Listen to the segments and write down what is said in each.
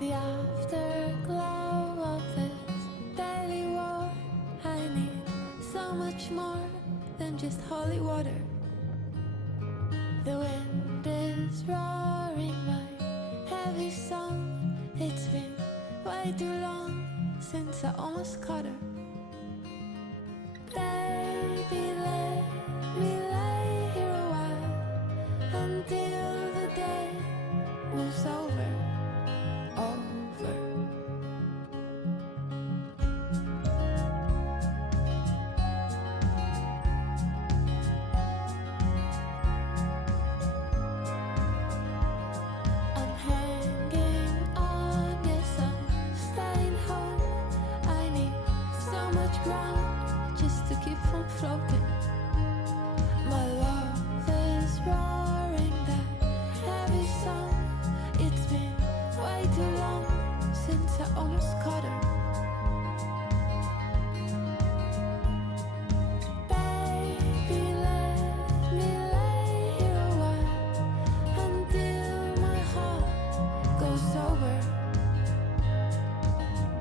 The afterglow of this daily war. I need so much more than just holy water. The wind is roaring my heavy song. It's been way too long since I almost caught her. Baby, let me lay here a while until the day moves over. I'm hanging on, yes, I'm staying home. I need so much ground just to keep from floating. My love is roaring that heavy song. It's been way too long since I almost caught her. Baby, let me lay here a while until my heart goes sober.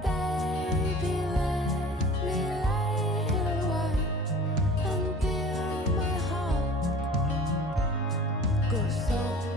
Baby, let me lay here a while until my heart goes sober.